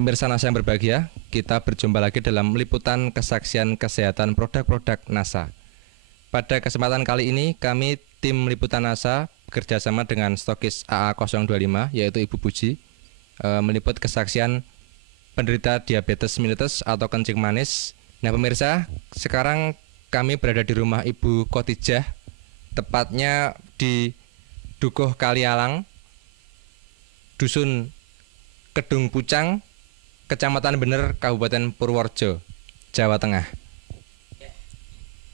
Pemirsa NASA yang berbahagia, kita berjumpa lagi dalam liputan kesaksian kesehatan produk-produk NASA. Pada kesempatan kali ini, kami tim liputan NASA bekerjasama dengan stokis AA025, yaitu Ibu Puji, meliput kesaksian penderita diabetes mellitus atau kencing manis. Nah pemirsa, sekarang kami berada di rumah Ibu Khotijah, tepatnya di Dukuh Kalialang, Dusun Kedung Pucang, Kecamatan Bener, Kabupaten Purworejo, Jawa Tengah.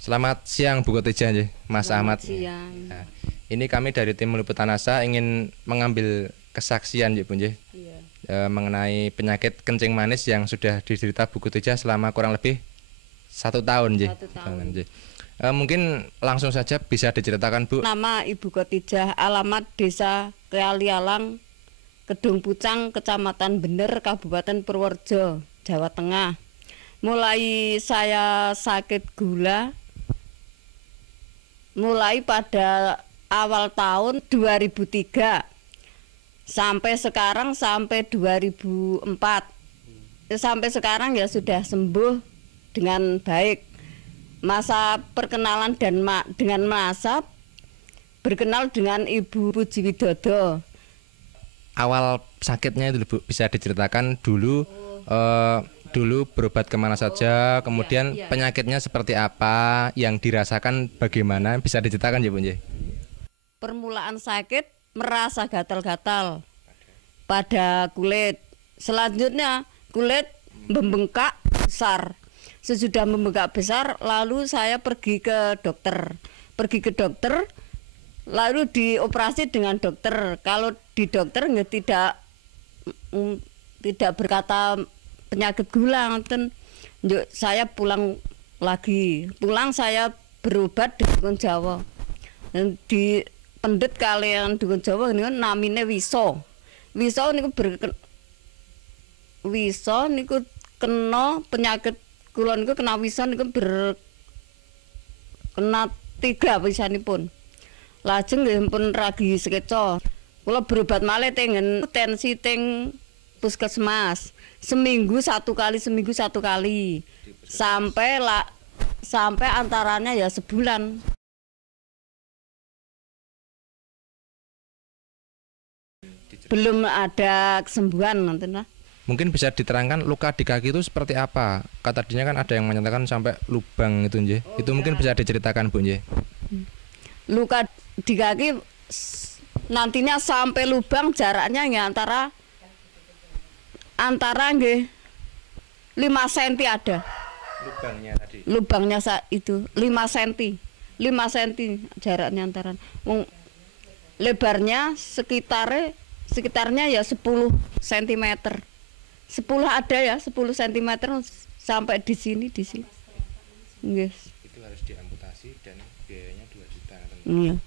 Selamat siang Bu Khotijah, Mas Ahmad. Siang. Nah, ini kami dari tim liputan NASA ingin mengambil kesaksian Bu, Iya. mengenai penyakit kencing manis yang sudah diderita Bu Khotijah selama kurang lebih 1 tahun. 1 tahun. Mungkin langsung saja bisa diceritakan Bu. Nama Ibu Khotijah, alamat Desa Kalialang, Kedung Pucang, Kecamatan Bener, Kabupaten Purworejo, Jawa Tengah. Mulai saya sakit gula mulai pada awal tahun 2003 sampai sekarang, sampai 2004. Sampai sekarang ya sudah sembuh dengan baik. Masa perkenalan dan dengan masa berkenal dengan Ibu Puji Widodo. Awal sakitnya itu Bu, bisa diceritakan dulu dulu berobat kemana saja, kemudian penyakitnya seperti apa, yang dirasakan bagaimana, bisa diceritakan ya Bu? Permulaan sakit merasa gatal-gatal pada kulit. Selanjutnya kulit membengkak besar. Sesudah membengkak besar, lalu saya pergi ke dokter. Lalu dioperasi dengan dokter. Kalau di dokter nggak tidak berkata penyakit gula, saya pulang lagi. Pulang saya berobat di Dukun Jawa. Dan di pendet kalian Dukun Jawa ini kan namine Wiso. Wiso niku kena penyakit kula niku kena Wiso niku kena 3 wisanipun. Lajeng nggih pun ragi sekeca. Kula berobat malih tengen tensi teng puskesmas. Seminggu satu kali. Sampai antaranya ya sebulan. Belum ada kesembuhan nanti lah. Mungkin bisa diterangkan luka di kaki itu seperti apa? Kata tadinya kan ada yang menyatakan sampai lubang itu nggih. Itu mungkin bisa diceritakan Bu nggih. Luka di kaki nantinya sampai lubang jaraknya ya antara nggih 5 cm ada. Lubangnya tadi. Lubangnya itu 5 cm. 5 cm jaraknya antara. Lebarnya sekitarnya ya 10 cm. 10 ada ya, 10 cm sampai di sini. Nggih. Itu harus diamputasi dan biayanya 2 juta. Iya.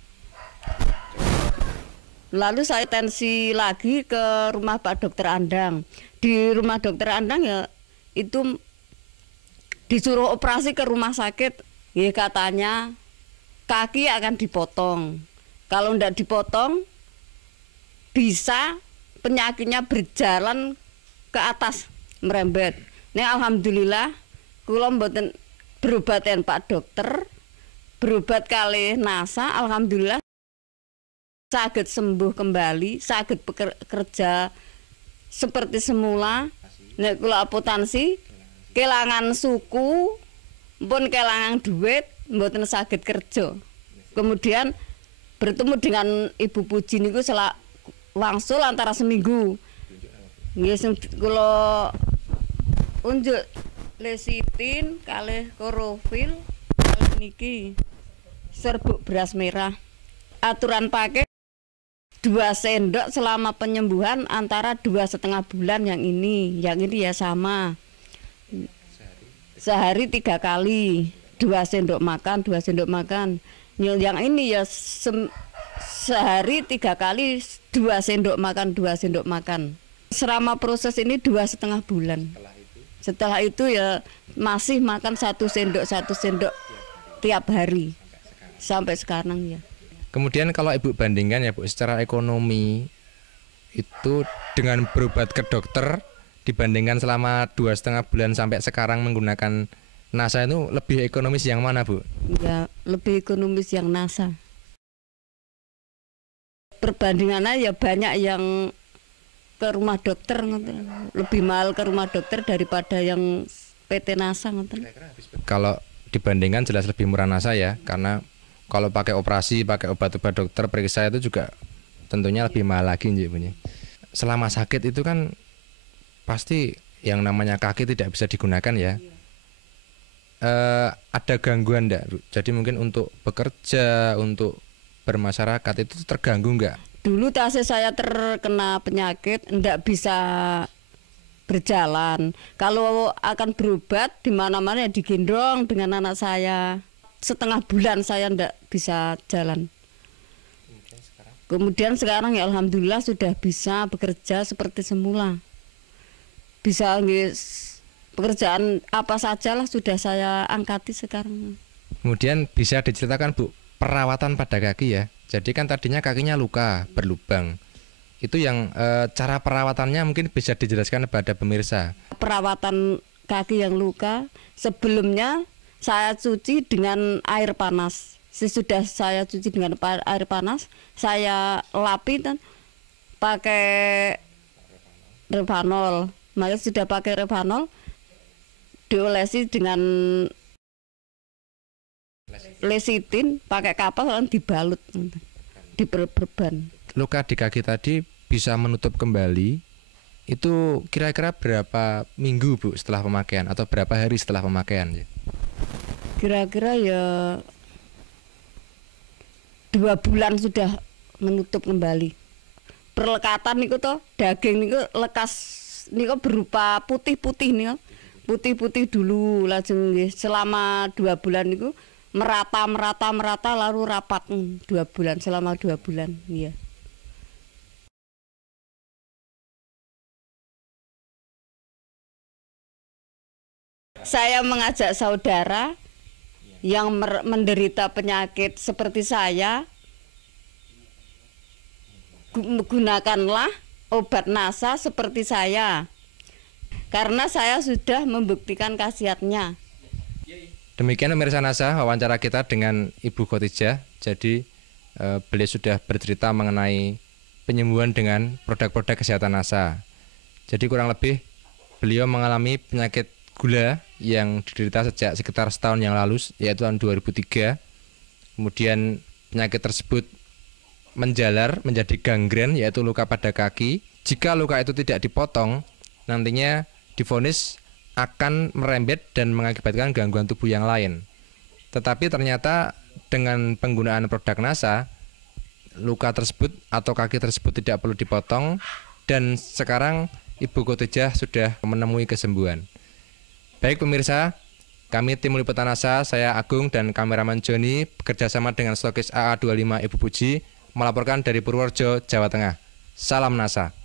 Lalu saya tensi lagi ke rumah Pak Dokter Andang. Di rumah Dokter Andang ya itu disuruh operasi ke rumah sakit. Ya katanya kaki akan dipotong. Kalau tidak dipotong bisa penyakitnya berjalan ke atas merembet. Ini alhamdulillah kula mboten berobaten Pak Dokter, berobat kali NASA, alhamdulillah saged sembuh kembali, saged bekerja seperti semula. Nek kula apotansi kelangan suku, pun kelangan duit, mboten saged kerja. Kemudian bertemu dengan Ibu Puji niku wangsul antara seminggu. Nggih kula unjuk lesitin kalih klorofil kalih niki serbuk beras merah. Aturan pakai 2 sendok selama penyembuhan antara 2,5 bulan yang ini ya sama. Sehari 3 kali, 2 sendok makan. Yang ini ya sehari 3 kali, 2 sendok makan. Selama proses ini 2,5 bulan. Setelah itu ya masih makan 1 sendok tiap hari sampai sekarang ya. Kemudian kalau Ibu bandingkan ya Bu, secara ekonomi itu dengan berobat ke dokter dibandingkan selama 2,5 bulan sampai sekarang menggunakan NASA itu lebih ekonomis yang mana, Bu? Ya, lebih ekonomis yang NASA. Perbandingannya ya banyak yang ke rumah dokter ngoten. Lebih mahal ke rumah dokter daripada yang PT NASA ngoten. Kalau dibandingkan jelas lebih murah NASA ya, karena kalau pakai operasi, pakai obat-obat dokter periksa itu juga tentunya lebih mahal lagi Bu. Selama sakit itu kan pasti yang namanya kaki tidak bisa digunakan ya. Ada gangguan enggak? Jadi mungkin untuk bekerja, untuk bermasyarakat itu terganggu enggak? Dulu tasnya saya terkena penyakit, enggak bisa berjalan. Kalau akan berobat di mana-mana ya digendong dengan anak saya. Setengah bulan saya enggak bisa jalan. Kemudian sekarang ya alhamdulillah sudah bisa bekerja seperti semula. Bisa pekerjaan apa sajalah sudah saya angkati sekarang. Kemudian bisa diceritakan Bu, perawatan pada kaki ya. Jadi kan tadinya kakinya luka, berlubang. Itu yang cara perawatannya mungkin bisa dijelaskan kepada pemirsa. Perawatan kaki yang luka sebelumnya saya cuci dengan air panas. Sesudah saya cuci dengan air panas, saya lapi dan pakai Revanol. Maka sudah pakai Revanol, diolesi dengan lesitin, pakai kapas lalu dibalut, diperban. Luka di kaki tadi bisa menutup kembali. Itu kira-kira berapa minggu Bu setelah pemakaian atau berapa hari setelah pemakaian? Kira-kira ya 2 bulan sudah menutup kembali. Perlekatan niku toh, daging niku lekas niku berupa putih-putih niku. Putih-putih dulu langsung nggih. Selama 2 bulan niku merata lalu rapat 2 bulan, selama 2 bulan iya. Saya mengajak saudara yang menderita penyakit seperti saya, gunakanlah obat NASA seperti saya, karena saya sudah membuktikan khasiatnya. Demikian pemirsa NASA, wawancara kita dengan Ibu Khotijah. Jadi beliau sudah bercerita mengenai penyembuhan dengan produk-produk kesehatan NASA. Jadi kurang lebih beliau mengalami penyakit gula yang diderita sejak sekitar setahun yang lalu, yaitu tahun 2003. Kemudian penyakit tersebut menjalar menjadi gangren, yaitu luka pada kaki. Jika luka itu tidak dipotong, nantinya divonis akan merembet dan mengakibatkan gangguan tubuh yang lain. Tetapi ternyata dengan penggunaan produk NASA, luka tersebut atau kaki tersebut tidak perlu dipotong, dan sekarang Ibu Khotijah sudah menemui kesembuhan. Baik pemirsa, kami tim liputan NASA, saya Agung dan kameraman Joni bekerjasama dengan stokis AA25 Ibu Puji melaporkan dari Purworejo, Jawa Tengah. Salam NASA.